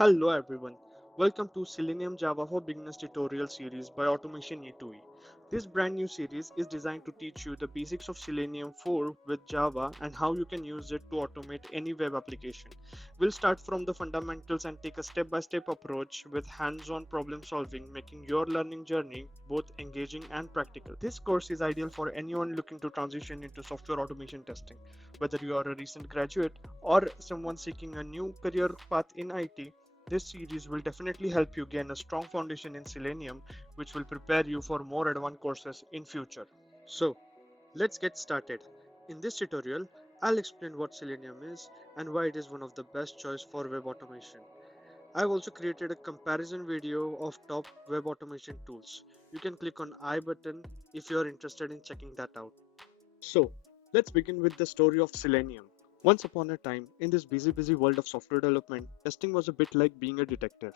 Hello everyone, welcome to Selenium Java for Beginners tutorial series by Automation E2E. This brand new series is designed to teach you the basics of Selenium 4 with Java and how you can use it to automate any web application. We'll start from the fundamentals and take a step-by-step approach with hands-on problem solving, making your learning journey both engaging and practical. This course is ideal for anyone looking to transition into software automation testing. Whether you are a recent graduate or someone seeking a new career path in IT, this series will definitely help you gain a strong foundation in Selenium, which will prepare you for more advanced courses in future. So, let's get started. In this tutorial, I'll explain what Selenium is and why it is one of the best choice for web automation. I've also created a comparison video of top web automation tools. You can click on I button if you're interested in checking that out. So, let's begin with the story of Selenium. Once upon a time, in this busy world of software development, testing was a bit like being a detective.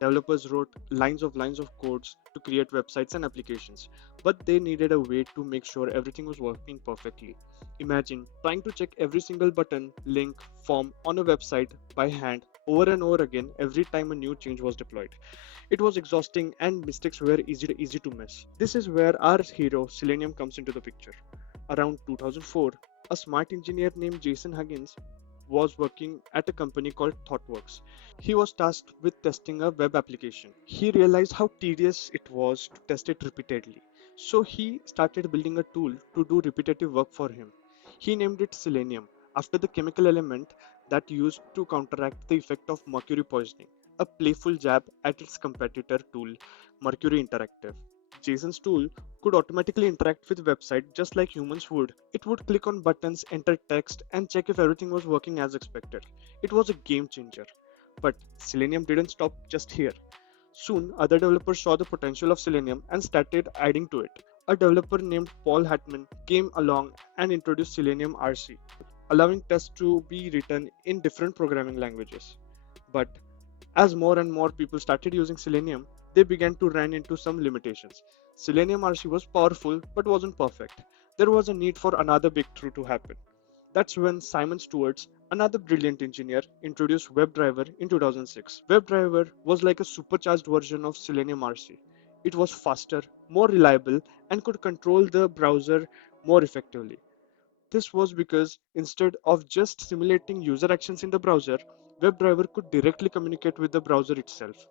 Developers wrote lines of codes to create websites and applications, but they needed a way to make sure everything was working perfectly. Imagine trying to check every single button, link, form on a website by hand over and over again every time a new change was deployed. It was exhausting and mistakes were easy to miss. This is where our hero Selenium comes into the picture. Around 2004, a smart engineer named Jason Huggins was working at a company called ThoughtWorks. He was tasked with testing a web application. He realized how tedious it was to test it repeatedly. So he started building a tool to do repetitive work for him. He named it Selenium after the chemical element that used to counteract the effect of mercury poisoning, a playful jab at its competitor tool, Mercury Interactive. Jason's tool could automatically interact with website just like humans would. It would click on buttons, enter text, and check if everything was working as expected. It was a game changer. But Selenium didn't stop just here. Soon, other developers saw the potential of Selenium and started adding to it. A developer named Paul Hartman came along and introduced Selenium RC, allowing tests to be written in different programming languages. But as more and more people started using Selenium, they began to run into some limitations. Selenium RC was powerful but wasn't perfect. There was a need for another breakthrough to happen. That's when Simon Stewart, another brilliant engineer, introduced WebDriver in 2006. WebDriver was like a supercharged version of Selenium RC. It was faster, more reliable, and could control the browser more effectively. This was because instead of just simulating user actions in the browser, WebDriver could directly communicate with the browser itself,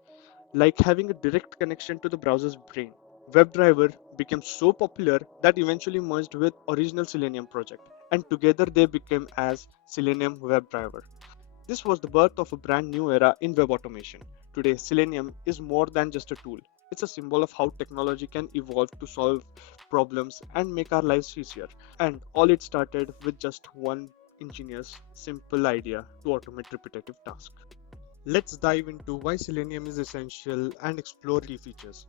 like having a direct connection to the browser's brain. WebDriver became so popular that eventually merged with original Selenium project, and together they became as Selenium WebDriver. This was the birth of a brand new era in web automation. Today, Selenium is more than just a tool. It's a symbol of how technology can evolve to solve problems and make our lives easier. And all it started with just one engineer's simple idea to automate repetitive tasks. Let's dive into why Selenium is essential and explore key features.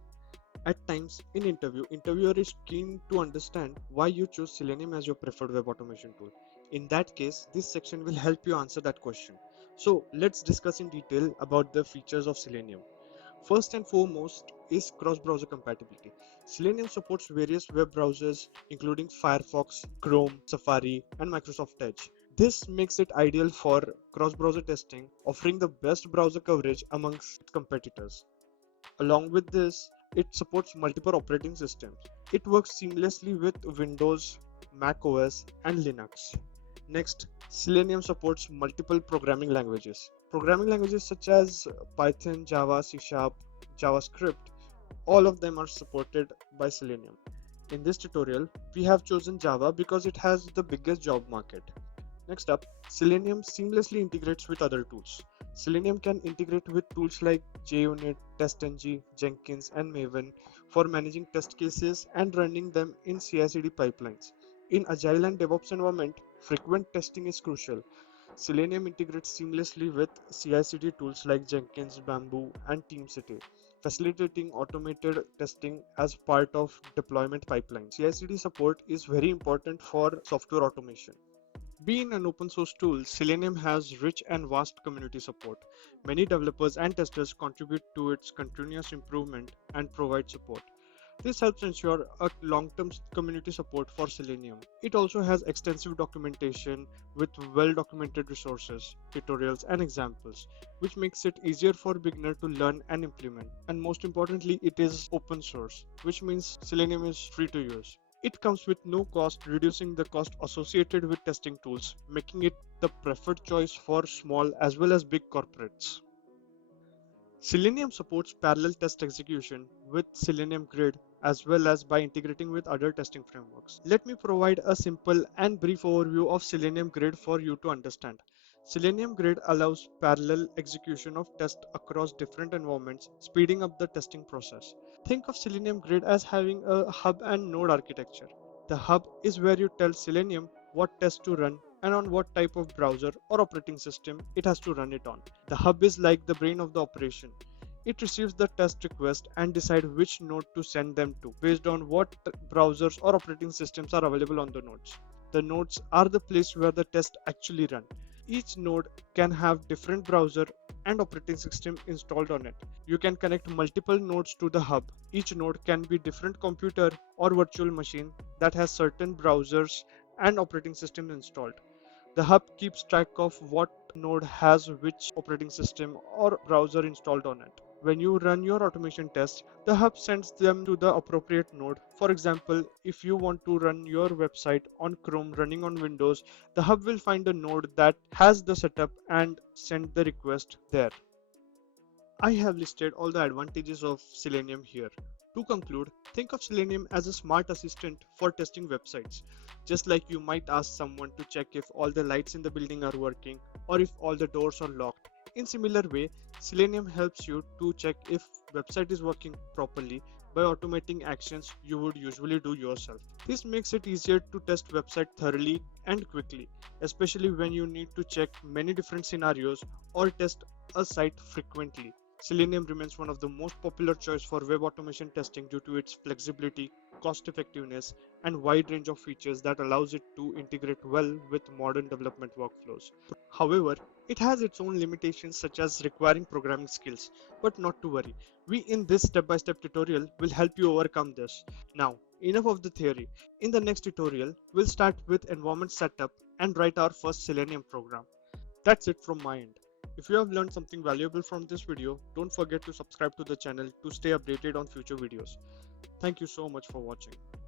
At times, in interviewer is keen to understand why you choose Selenium as your preferred web automation tool. In that case, this section will help you answer that question. So let's discuss in detail about the features of Selenium. First and foremost is cross-browser compatibility. Selenium supports various web browsers including Firefox, Chrome, Safari, and Microsoft Edge. This makes it ideal for cross-browser testing, offering the best browser coverage amongst competitors. Along with this, it supports multiple operating systems. It works seamlessly with Windows, Mac OS, and Linux. Next, Selenium supports multiple programming languages. Programming languages such as Python, Java, C Sharp, JavaScript, all of them are supported by Selenium. In this tutorial, we have chosen Java because it has the biggest job market. Next up, Selenium seamlessly integrates with other tools. Selenium can integrate with tools like JUnit, TestNG, Jenkins, and Maven for managing test cases and running them in CI/CD pipelines. In Agile and DevOps environment, frequent testing is crucial. Selenium integrates seamlessly with CI/CD tools like Jenkins, Bamboo, and TeamCity, facilitating automated testing as part of deployment pipeline. CI/CD support is very important for software automation. Being an open source tool, Selenium has rich and vast community support. Many developers and testers contribute to its continuous improvement and provide support. This helps ensure a long-term community support for Selenium. It also has extensive documentation with well-documented resources, tutorials, and examples, which makes it easier for beginners to learn and implement. And most importantly, it is open source, which means Selenium is free to use. It comes with no cost, reducing the cost associated with testing tools, making it the preferred choice for small as well as big corporates. Selenium supports parallel test execution with Selenium Grid as well as by integrating with other testing frameworks. Let me provide a simple and brief overview of Selenium Grid for you to understand. Selenium Grid allows parallel execution of tests across different environments, speeding up the testing process. Think of Selenium Grid as having a hub and node architecture. The hub is where you tell Selenium what test to run and on what type of browser or operating system it has to run it on. The hub is like the brain of the operation. It receives the test request and decides which node to send them to based on what browsers or operating systems are available on the nodes. The nodes are the place where the test actually run. Each node can have different browser and operating system installed on it. You can connect multiple nodes to the hub. Each node can be different computer or virtual machine that has certain browsers and operating system installed. The hub keeps track of what node has which operating system or browser installed on it. When you run your automation tests, the hub sends them to the appropriate node. For example, if you want to run your website on Chrome running on Windows, the hub will find a node that has the setup and send the request there. I have listed all the advantages of Selenium here. To conclude, think of Selenium as a smart assistant for testing websites. Just like you might ask someone to check if all the lights in the building are working or if all the doors are locked. In similar way, Selenium helps you to check if website is working properly by automating actions you would usually do yourself. This makes it easier to test website thoroughly and quickly, especially when you need to check many different scenarios or test a site frequently. Selenium remains one of the most popular choice for web automation testing due to its flexibility, cost effectiveness, and wide range of features that allows it to integrate well with modern development workflows. However, it has its own limitations such as requiring programming skills, but not to worry. We in this step-by-step tutorial will help you overcome this. Now, enough of the theory. In the next tutorial, we'll start with environment setup and write our first Selenium program. That's it from my end. If you have learned something valuable from this video, don't forget to subscribe to the channel to stay updated on future videos. Thank you so much for watching.